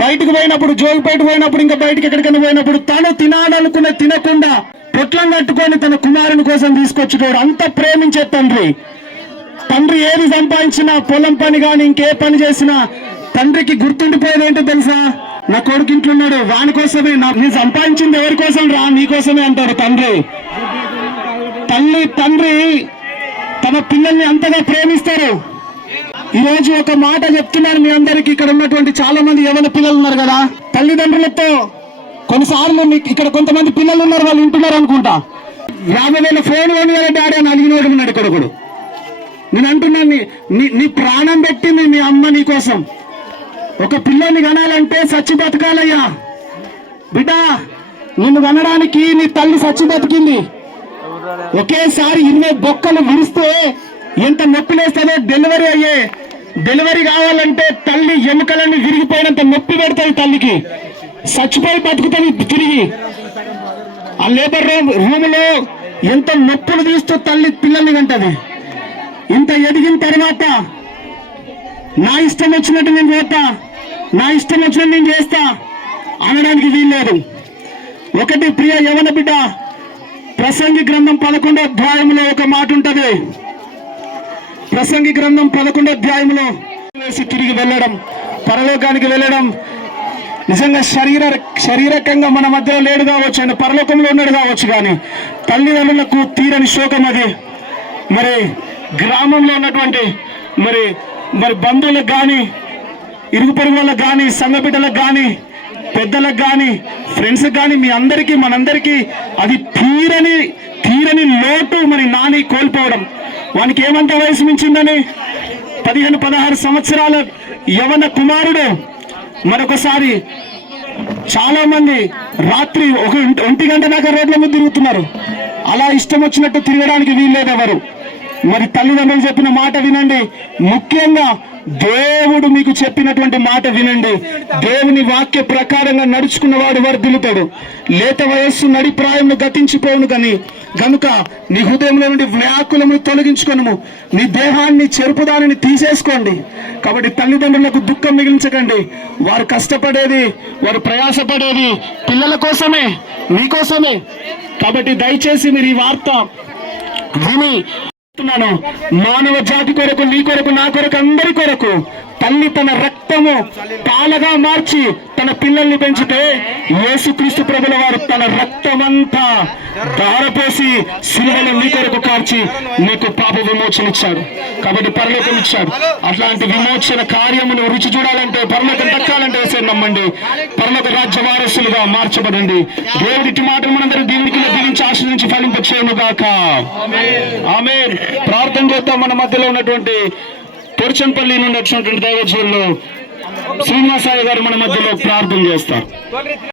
బయటకు పోయినప్పుడు, జోగిపేట పోయినప్పుడు, ఇంకా బయటకు ఎక్కడికైనా పోయినప్పుడు తను తినాలనుకునే తినకుండా పొట్లం కట్టుకొని తన కుమారుని కోసం తీసుకొచ్చుకోడు. అంత ప్రేమించే తండ్రి. తండ్రి ఏది సంపాదించినా, పొలం పని కానీ ఇంకే పని చేసినా తండ్రికి గుర్తుండిపోయేది ఏంటో తెలుసా? నా కొడుకు ఇంట్లో ఉన్నాడు, వాని కోసమే. నేను సంపాదించింది ఎవరి కోసం రా? నీకోసమే అంటాడు తండ్రి. తండ్రి తన పిల్లల్ని అంతగా ప్రేమిస్తారు. ఈరోజు ఒక మాట చెప్తున్నాను మీ అందరికి. ఇక్కడ ఉన్నటువంటి చాలా మంది యవ్వన పిల్లలు ఉన్నారు కదా, తల్లిదండ్రులతో కొన్నిసార్లు ఇక్కడ కొంతమంది పిల్లలు ఉన్నారు, వాళ్ళు వింటున్నారు అనుకుంటా. 50,000 ఫోన్ కొనియాలి డాడీ అని అడిగినోడు ఉన్నాడు కొడుకుడు. నేను అంటున్నాను, నీ ప్రాణం పెట్టింది మీ అమ్మ నీ కోసం. ఒక పిల్లని కనాలంటే సచ్చి బతకాలయ్యా బిడ్డ. నిన్ను కనడానికి నీ తల్లి సచ్చి బతికింది. ఒకేసారి 20 బొక్కలు విరిస్తే ఎంత నొప్పి లేస్తుందో డెలివరీ కావాలంటే తల్లి ఎముకలన్నీ విరిగిపోయినంత నొప్పి పెడతాయి తల్లికి. చచ్చిపోయి బతుకుతుంది తిరిగి. ఆ లేబర్ రూమ్లో ఎంత నొప్పులు తీస్తూ తల్లి పిల్లల్ని కంటది. ఇంత ఎదిగిన తర్వాత నా ఇష్టం వచ్చినట్టు నేను పోతా, నా ఇష్టం వచ్చినట్టు నేను చేస్తా అనడానికి వీల్లేదు. ఒకటి ప్రియ యవన బిడ్డ, ప్రసంగి గ్రంథం 11వ అధ్యాయంలో ఒక మాట ఉంటది. ప్రసంగి గ్రంథం 11వ అధ్యాయంలో వేసి తిరిగి వెళ్ళడం, పరలోకానికి వెళ్ళడం. నిజంగా శారీరకంగా మన మధ్యలో లేడు కావచ్చు, ఆయన పరలోకంలో ఉన్నాడు కావచ్చు, కానీ తల్లిదండ్రులకు తీరని శోకం అది. మరి గ్రామంలో ఉన్నటువంటి మరి బంధువులకు కానీ, ఇరుగు పొరుగు వాళ్ళకు కానీ, సంఘ బిడ్డలకు కానీ, పెద్దలకు కానీ, ఫ్రెండ్స్కి కానీ, మీ అందరికీ మనందరికీ అది తీరని లోటు. మరి నాని కోల్పోవడం. వానికి ఏమంత వయసు మించిందని 15-16 సంవత్సరాల యవన కుమారుడు మరొకసారి చాలా మంది రాత్రి 1 గంట దాకా రోడ్ల మీద తిరుగుతున్నారు. అలా ఇష్టం వచ్చినట్టు తిరగడానికి వీల్లేదు ఎవరు. మరి తల్లిదండ్రులు చెప్పిన మాట వినండి. ముఖ్యంగా దేవుడు మీకు చెప్పినటువంటి మాట వినండి. దేవుని వాక్య ప్రకారంగా నడుచుకున్నవాడు వర్ధిల్లుతాడు. లేత వయస్సు నడిప్రాయము గతించిపోవును గనుక నీ హృదయంలో నుండి వ్యాకులమును తొలగించుకొనుము, నీ దేహాన్ని చెరుపుదానిని తీసేసుకోండి. కాబట్టి తల్లిదండ్రులకు దుఃఖం మిగిలించకండి. వారు కష్టపడేది, వారు ప్రయాసపడేది పిల్లల కోసమే, మీకోసమే. కాబట్టి దయచేసి మీరు ఈ వార్త విని, మానవ జాతి కొరకు, నీ కొరకు, నా కొరకు, అందరి కొరకు తల్లి తన రక్తము పాలగా మార్చి తన పిల్లల్ని పెంచితే, యేసుక్రీస్తు ప్రభుల వారు తన రక్తమంతా ధారపోసి సిలువలో నీ కొరకు కార్చి నీకు పాప విమోచన ఇచ్చాడు. కాబట్టి పరలోకం ఇచ్చాడు. అట్లాంటి విమోచన కార్యమును రుచి చూడాలంటే, పరలోకం దక్కాలంటే వేసే నమ్మండి, పరలోక రాజ్య వారసులుగా మార్చబడండి. దేవుడిటి మాటలు మనందరూ దేవుడికి దీవించి ఆశ్రయించి ఫలింపచేయను గాక. ఆమేన్. ప్రార్థన చేద్దాం. మన మధ్యలో ఉన్నటువంటి పోర్చంపల్లి నుండి వచ్చినటువంటి దైవజనులు శ్రీనివాసయ్య గారు మన మధ్యలో ప్రార్థన చేస్తారు.